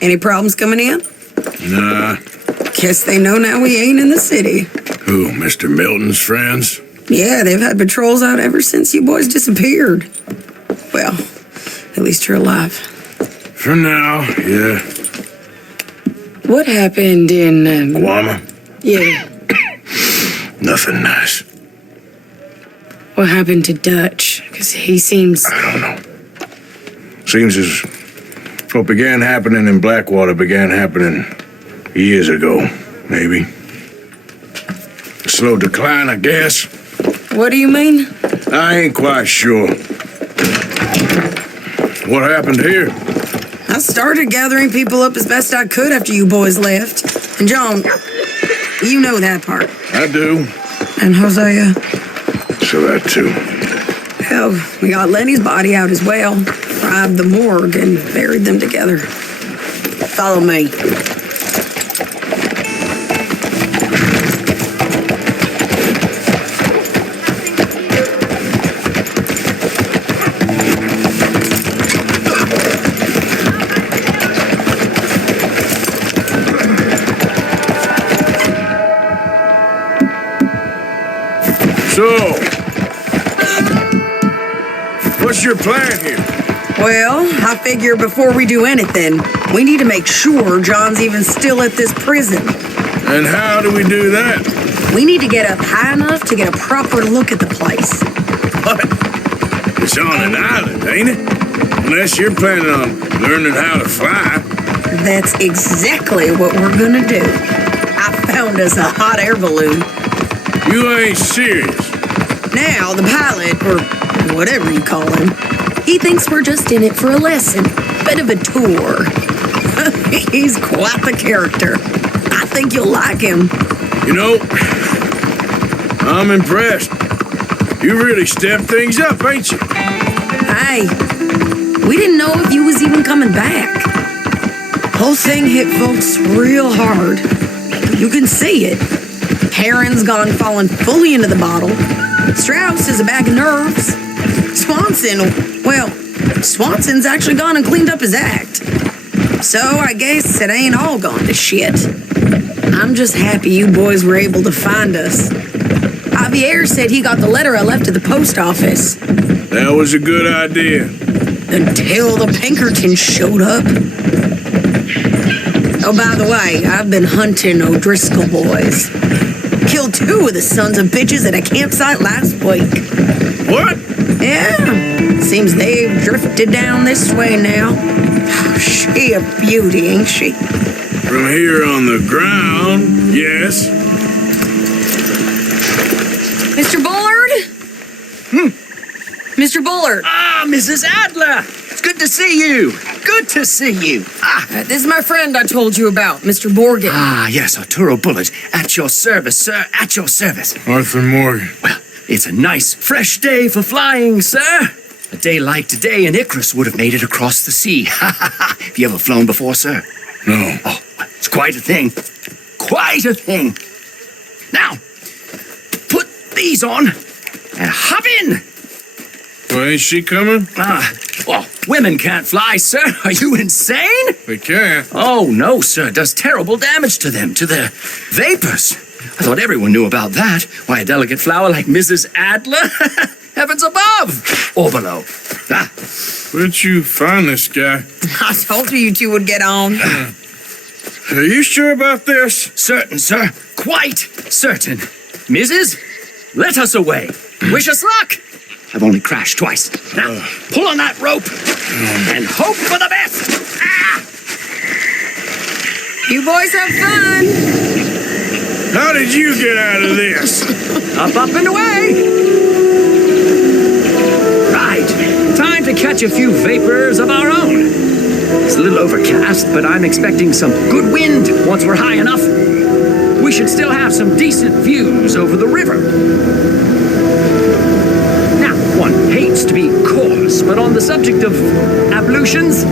Any problems coming in? Nah. Guess they know now we ain't in the city. Who, Mr. Milton's friends? Yeah, they've had patrols out ever since you boys disappeared. Well, at least you're alive. For now, yeah. What happened in... Guama? Yeah. Nothing nice. What happened to Dutch? Because he seems... I don't know. Seems as what began happening in Blackwater began happening years ago, maybe. Slow decline, I guess. What do you mean? I ain't quite sure. What happened here? I started gathering people up as best I could after you boys left. And John, you know that part. I do. And Hosea. So that too. Hell, we got Lenny's body out as well. Robbed the morgue and buried them together. Follow me. So, what's your plan here? Well, I figure before we do anything, we need to make sure John's even still at this prison. And how do we do that? We need to get up high enough to get a proper look at the place. What? It's on an island, ain't it? Unless you're planning on learning how to fly. That's exactly what we're gonna do. I found us a hot air balloon. You ain't serious. Now, the pilot, or whatever you call him, he thinks we're just in it for a lesson. Bit of a tour. He's quite the character. I think you'll like him. You know, I'm impressed. You really stepped things up, ain't you? Hey, we didn't know if you was even coming back. Whole thing hit folks real hard. You can see it. Heron's gone falling fully into the bottle. Strauss is a bag of nerves. Swanson's actually gone and cleaned up his act. So I guess it ain't all gone to shit. I'm just happy you boys were able to find us. Javier said he got the letter I left at the post office. That was a good idea. Until the Pinkertons showed up. Oh, by the way, I've been hunting O'Driscoll boys. Killed 2 of the sons of bitches at a campsite last week. What? Yeah, seems they've drifted down this way now. She a beauty, ain't she? From here on the ground, yes. Mr. Bullard? Mr. Bullard. Ah, Mrs. Adler! It's good to see you. Good to see you. This is my friend I told you about, Mr. Morgan. Ah, yes, Arturo Bullard. At your service, sir. At your service. Arthur Morgan. Well, it's a nice, fresh day for flying, sir. A day like today, an Icarus would have made it across the sea. Have you ever flown before, sir? No. Oh, it's quite a thing. Quite a thing. Now, put these on and hop in. Well, ain't she coming? Well, women can't fly, sir. Are you insane? They can't. Oh, no, sir. It does terrible damage to them, to their vapors. I thought everyone knew about that. Why, a delicate flower like Mrs. Adler? Heavens above! Or below. Where'd you find this guy? I told you two would get on. Are you sure about this? Certain, sir. Quite certain. Mrs., let us away. Wish us luck. I've only crashed twice. Now, pull on that rope and hope for the best. You boys have fun. How did you get out of this? Up and away. Right. Time to catch a few vapors of our own. It's a little overcast, but I'm expecting some good wind once we're high enough. We should still have some decent views over the river. Now, one hates to be coarse, but on the subject of ablutions,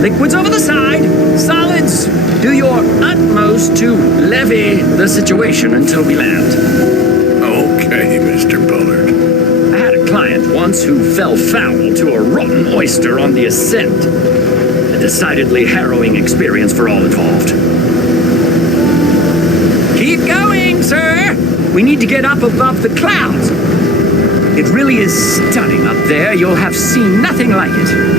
liquids over the side, solids, do your utmost to levy the situation until we land. Okay, Mr. Bullard. I had a client once once who fell foul to a rotten oyster on the ascent. A decidedly harrowing experience for all involved. Keep going, sir! We need to get up above the clouds. It really is stunning up there. You'll have seen nothing like it.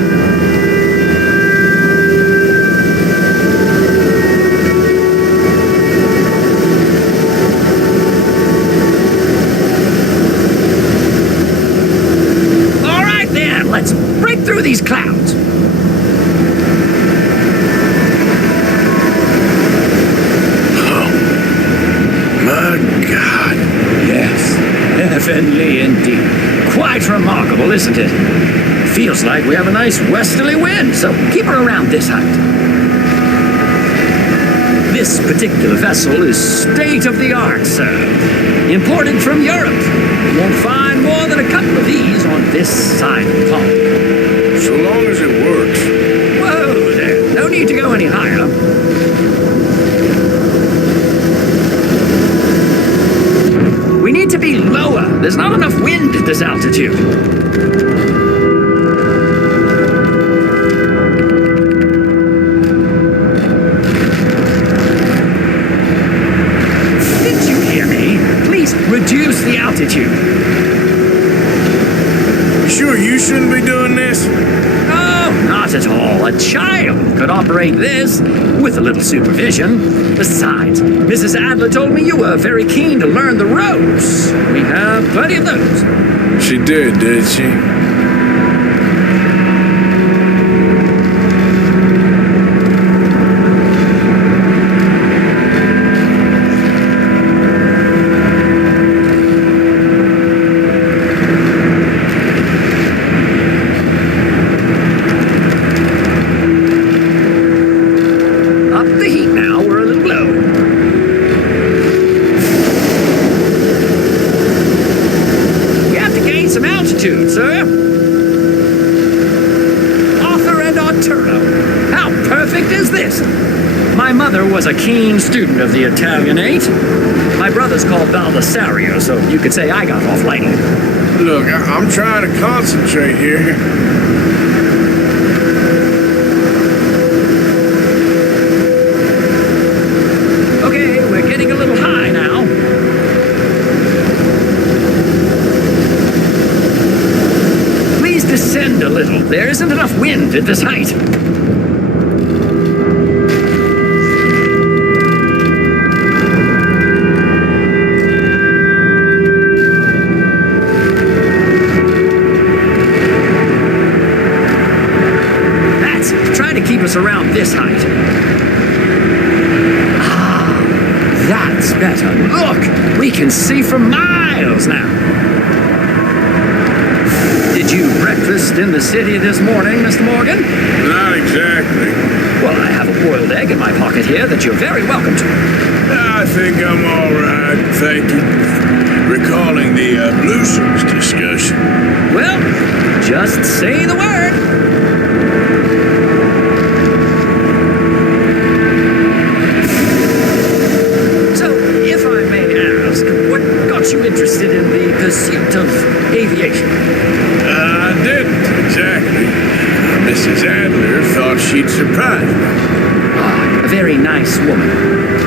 Let's break through these clouds. Oh, my God. Yes, heavenly indeed. Quite remarkable, isn't it? Feels like we have a nice westerly wind, so keep her around this height. This particular vessel is state-of-the-art, sir. Imported from Europe. You won't find more than a couple of these on this side of the pond. So long as it works. Whoa there. No need to go any higher. We need to be lower. There's not enough wind at this altitude. Reduce the altitude. You sure you shouldn't be doing this? Oh, not at all. A child could operate this with a little supervision. Besides, Mrs. Adler told me you were very keen to learn the ropes. We have plenty of those. She did she? Sir? Arthur and Arturo. How perfect is this? My mother was a keen student of the Italianate. My brother's called Baldessario, so you could say I got off lightly. Look, I'm trying to concentrate here. Okay, we're getting a little high now. Descend a little. There isn't enough wind at this height. That's trying to keep us around this height. Ah, that's better. Look, we can see for miles now. Did you breakfast in the city this morning, Mr. Morgan? Not exactly. Well, I have a boiled egg in my pocket here that you're very welcome to. I think I'm all right, thank you. Recalling the ablutions discussion. Well, just say the word. So, if I may ask, what got you interested in the pursuit of aviation? I didn't, exactly. Mrs. Adler thought she'd surprise me. Ah, a very nice woman.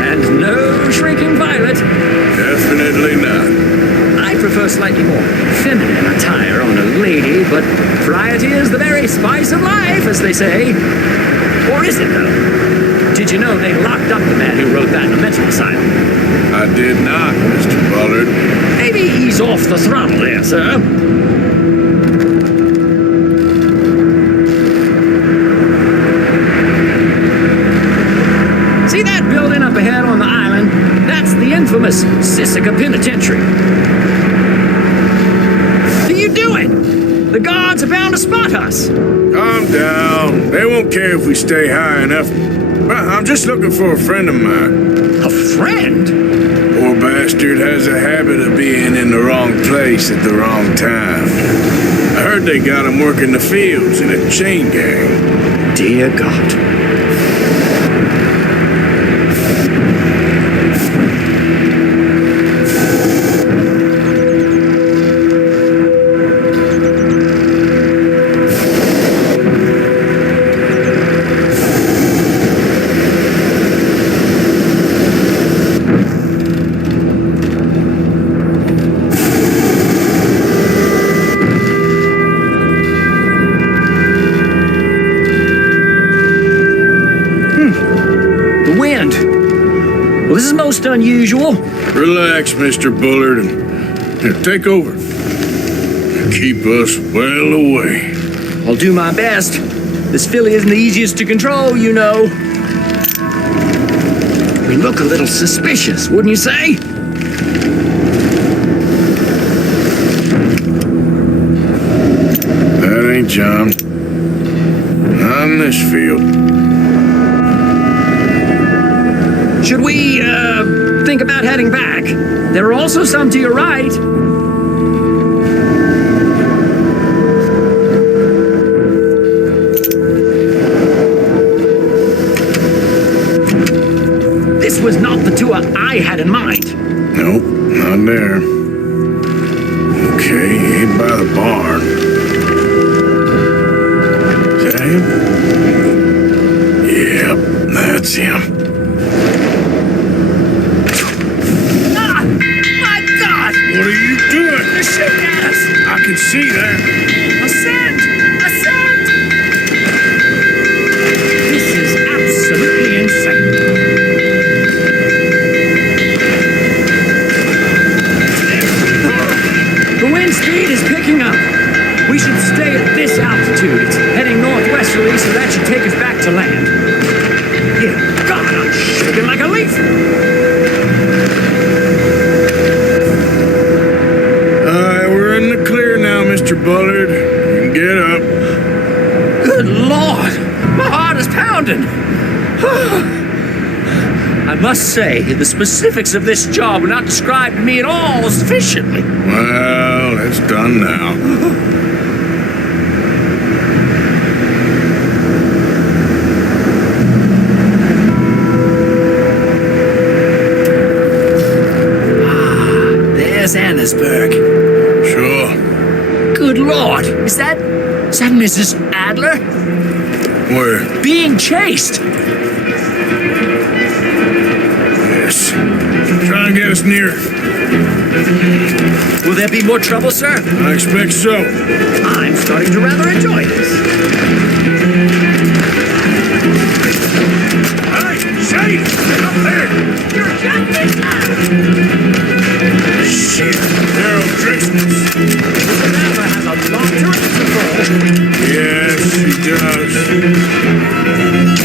And no shrinking violet. Definitely not. I prefer slightly more feminine attire on a lady, but variety is the very spice of life, as they say. Or is it, though? Did you know they locked up the man who wrote that in a mental asylum? I did not, Mr. Bullard. Maybe ease off the throttle there, sir. See that building up ahead on the island? That's the infamous Sisika Penitentiary. What are you doing? The guards are bound to spot us. Calm down. They won't care if we stay high enough. I'm just looking for a friend of mine. A friend? Poor bastard has a habit of being in the wrong place at the wrong time. I heard they got him working the fields in a chain gang. Dear God. most unusual. Relax, Mr. Bullard, and here, take over. Keep us well away. I'll do my best. This filly isn't the easiest to control, you know. We look a little suspicious, wouldn't you say? That ain't John. Not in this field. Should we, think about heading back? There are also some to your right. This was not the tour I had in mind. Nope, not there. Okay, ain't by the barn. Is that him? Yep, that's him. Ah! My God! What are you doing? They're shooting at us! I can see that. Ascend! Ascend! This is absolutely insane. The wind speed is picking up. We should stay at this altitude. It's heading northwesterly, so that should take us back to land. Yeah, God, I'm shaking like a leaf. We're in the clear now, Mr. Bullard. You can get up. Good Lord, my heart is pounding. I must say, the specifics of this job were not described to me at all sufficiently. Well, it's done now. There's Annesburg. Sure. Good Lord, is that Mrs. Adler? Where? Being chased. Yes. Try and get us near. Will there be more trouble, sir? I expect so. I'm starting to rather enjoy this. Hey, Shane! Get up there! You're just in time. Shit, Daryl Christmas. Mr. Adler has a long terrain control. Yes, he does.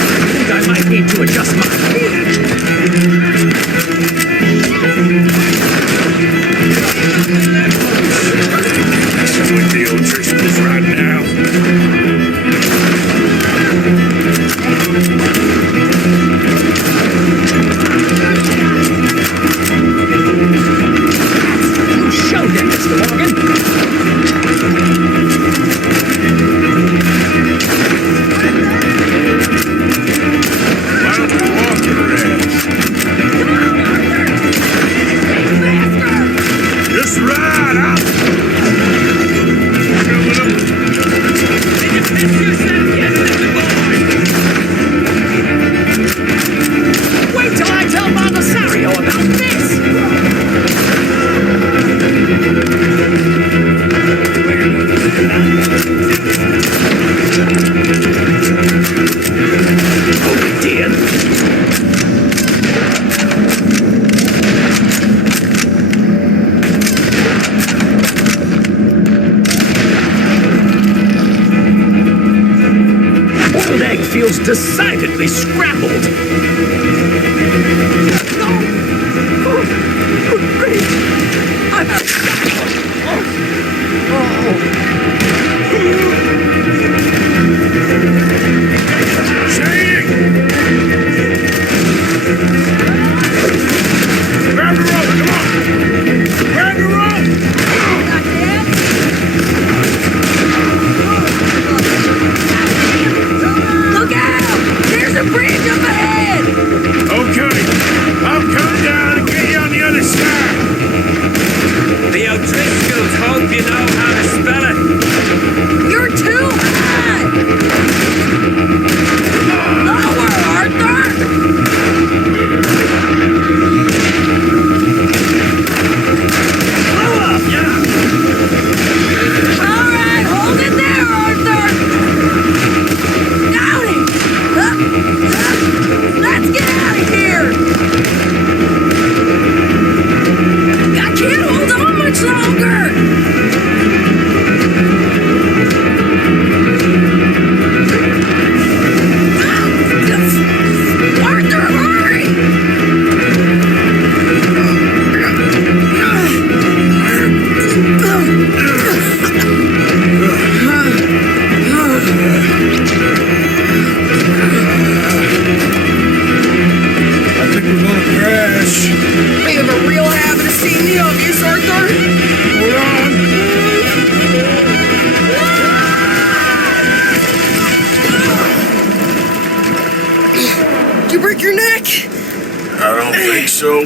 I think I might need to adjust my speed. This is with the old Christmas right now. You showed them, Mr. Morgan. Why don't we walk your ass? Just ride out. Wait till I tell Baldasario about this! Oh dear. Boiled egg feels decidedly scrambled. No! Oh, great! I'm out. Shane! Grab the rope, come on! Grab the rope! Look out! There's a bridge up ahead! think so.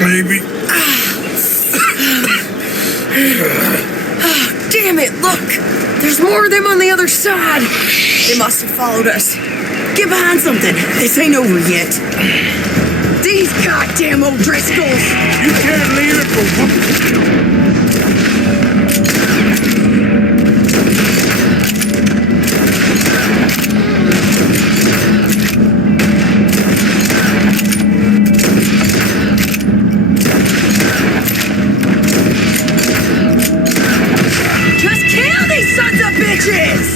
Maybe. Damn it, look! There's more of them on the other side. They must have followed us. Get behind something. This ain't over yet. These goddamn O'Driscolls! You can't leave it for one. Just kill these sons of bitches!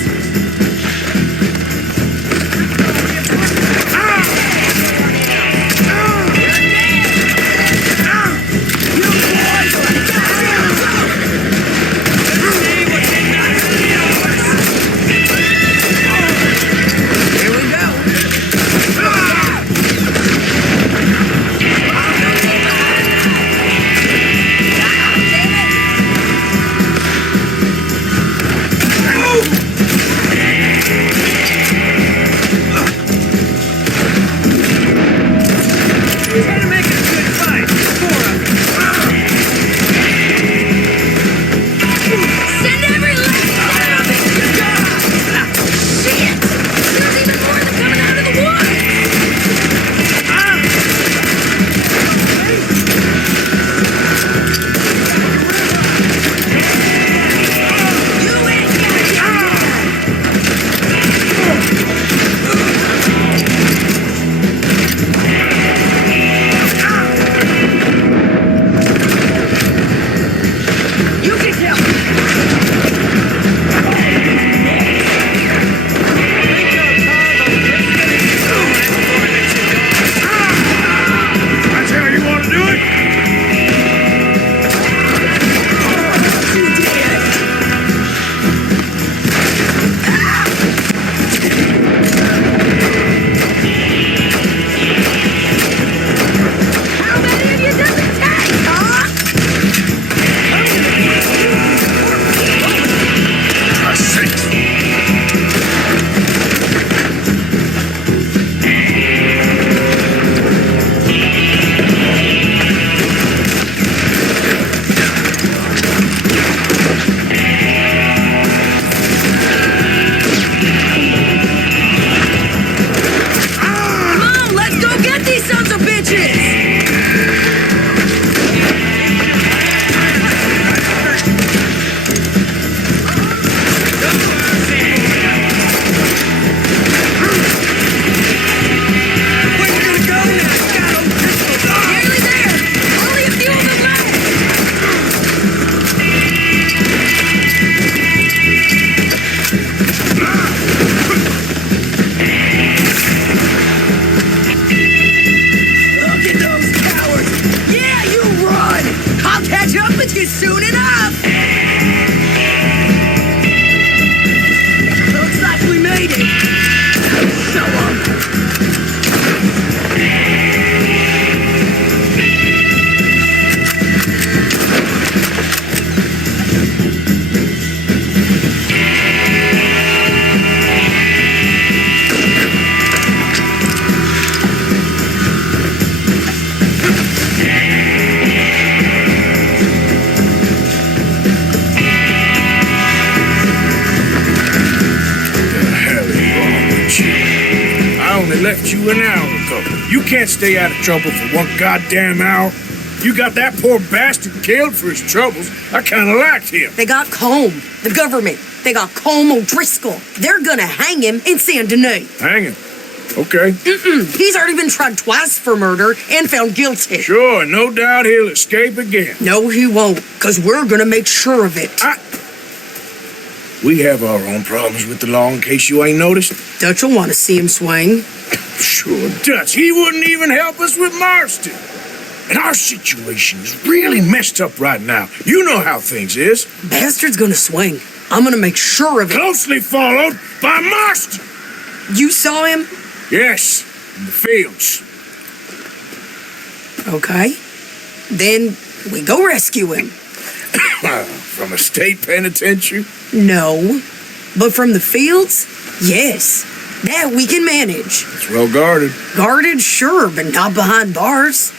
Soon enough! Looks like we made it. Show 'em. Left you an hour ago. You can't stay out of trouble for one goddamn hour. You got that poor bastard killed for his troubles. I kind of liked him. They got Combe, the government. They got Combe O'Driscoll. They're gonna hang him in Saint Denis. Hang him? Okay. He's already been tried twice for murder and found guilty. Sure, no doubt he'll escape again. No, he won't, because we're gonna make sure of it. We have our own problems with the law, in case you ain't noticed. Dutch will want to see him swing. Sure, Dutch. He wouldn't even help us with Marston. And our situation is really messed up right now. You know how things is. Bastard's gonna swing. I'm gonna make sure of it. Closely followed by Marston. You saw him? Yes, in the fields. Okay. Then we go rescue him. From a state penitentiary? No. But from the fields? Yes. That we can manage. It's well guarded. Guarded, sure, but not behind bars.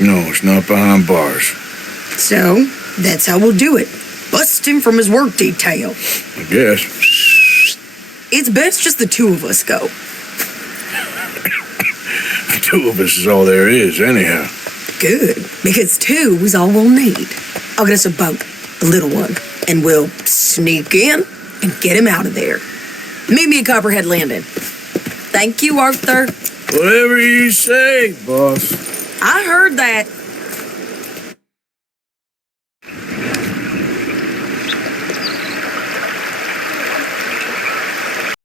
No, it's not behind bars. So, that's how we'll do it. Bust him from his work detail. I guess. It's best just the two of us go. The two of us is all there is, anyhow. Good, because two is all we'll need. I'll get us a boat, a little one, and we'll sneak in and get him out of there. Meet me at Copperhead Landing. Thank you, Arthur. Whatever you say, boss. I heard that.